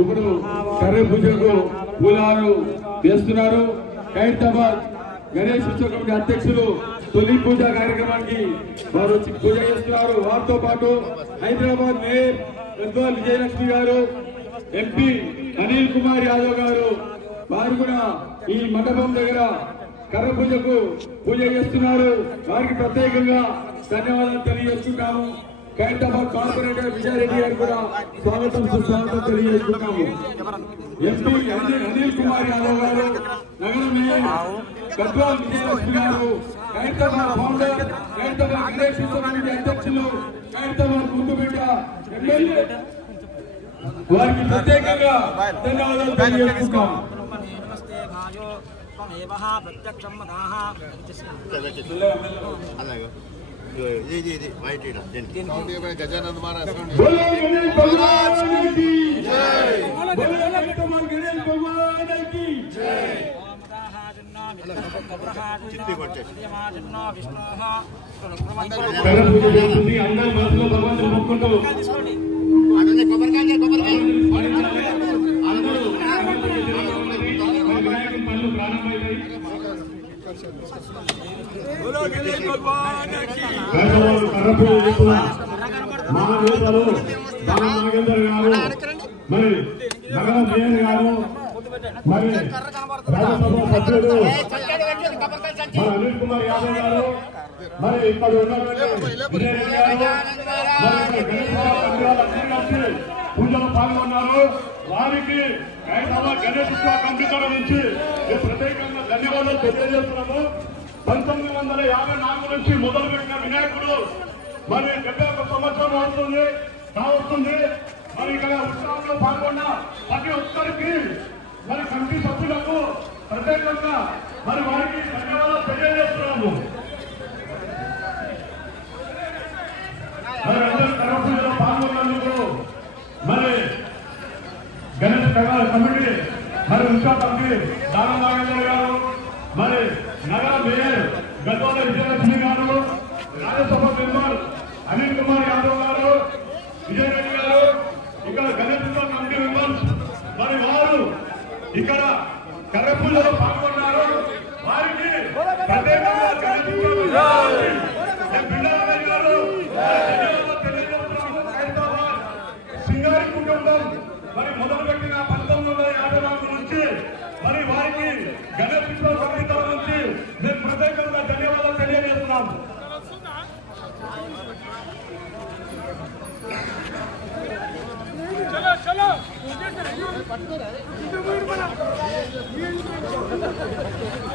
ఇప్పుడు కర్రీ పూజకు పూలాలు వేస్తున్నారు. ఖైరతాబాద్ గణేష్ ఉత్సవ కమిటీ అధ్యక్షులు తొలి పూజ కార్యక్రమానికి వారు వచ్చి పూజ చేస్తున్నారు. వారితో పాటు హైదరాబాద్ మేయర్ గద్వాల్ విజయలక్ష్మి గారు, ఎంపీ అనిల్ కుమార్ యాదవ్ గారు వారు కూడా ఈ మండపం దగ్గర కర్ర పూజకు పూజ చేస్తున్నారు. వారికి ప్రత్యేకంగా ధన్యవాదాలు తెలియజేస్తున్నాము. ఖైరతాబాద్ కార్పొరేటర్ విజయారెడ్డి గారు కూడా స్వాగతం సుస్వాగతం తెలియజేస్తున్నాము. ఎంపీ అనిల్ కుమార్ యాదవ్ గారు, నగర మేయర్ గద్వాల్ విజయలక్ష్మి గారు, ఖైరతాబాద్ ఫౌండర్, ఖైరతాబాద్ గణేష్ ఉత్సవ కమిటీ అధ్యక్షులు, ఖైరతాబాద్ ముద్దుబిడ్డ ఎమ్మెల్యే వారికి ప్రత్యేకంగా ధన్యవాదాలు తెలియజేస్తున్నాము. गजानंद महाराज అందరూ మనసులో భగవంతుని మొక్కుంటూ పనులు ప్రారంభమయ్యాయి. మా నేతలు నాగేందర్ గారు, మరి నగర మేయర్ గారు, మరి రాజ్యసభ సభ్యులు మన అనిల్ కుమార్ యాదవ్ గారు, మరి ఇక్కడ ఉన్నటువంటి పూజలో పాల్గొన్నారు. వారికి హైదరాబాద్ గణేష్ ఉత్సవ కమిటీ నుంచి ప్రత్యేకంగా ధన్యవాదాలు తెలియజేస్తున్నాము. 1954 నుంచి మొదలుపెట్టిన వినాయకుడు మరి 71 సంవత్సరం అవుతుంది కావస్తుంది. మరి ఇక్కడ ఉత్సవంలో పాల్గొన్న ప్రతి ఒక్కరికి మరి కమిటీ సభ్యులకు ప్రత్యేకంగా మరి వారికి ధన్యవాదాలు తెలియజేస్తున్నాము. మరి అందరూ కర్ర పూజలో పాల్గొన్నందుకు మరి గణేష్ కమిటీ మరి ఉత్సవ కమిటీ దానం నాగేంద్ర గారు, మరి నగర మేయర్ గద్వాల విజయలక్ష్మి గారు, రాజ్యసభ మెంబర్ అనిల్ కుమార్ యాదవ్ గారు, విజయరెడ్డి గారు, ఇక్కడ గణేష్ ఉత్సవ కమిటీ మెంబర్స్ మరి వారు ఇక్కడ కర్ర పూజలో పాల్గొన్నారు. వారికి ప్రత్యేకంగా సింగారి కుటుంబం మరి మొదలుపెట్టిన 1954 నుంచి మరి వారికి గణేష్ ఉత్సవ కమిటీ నుంచి మేము ప్రత్యేకంగా ధన్యవాదాలు తెలియజేస్తున్నాం. చలో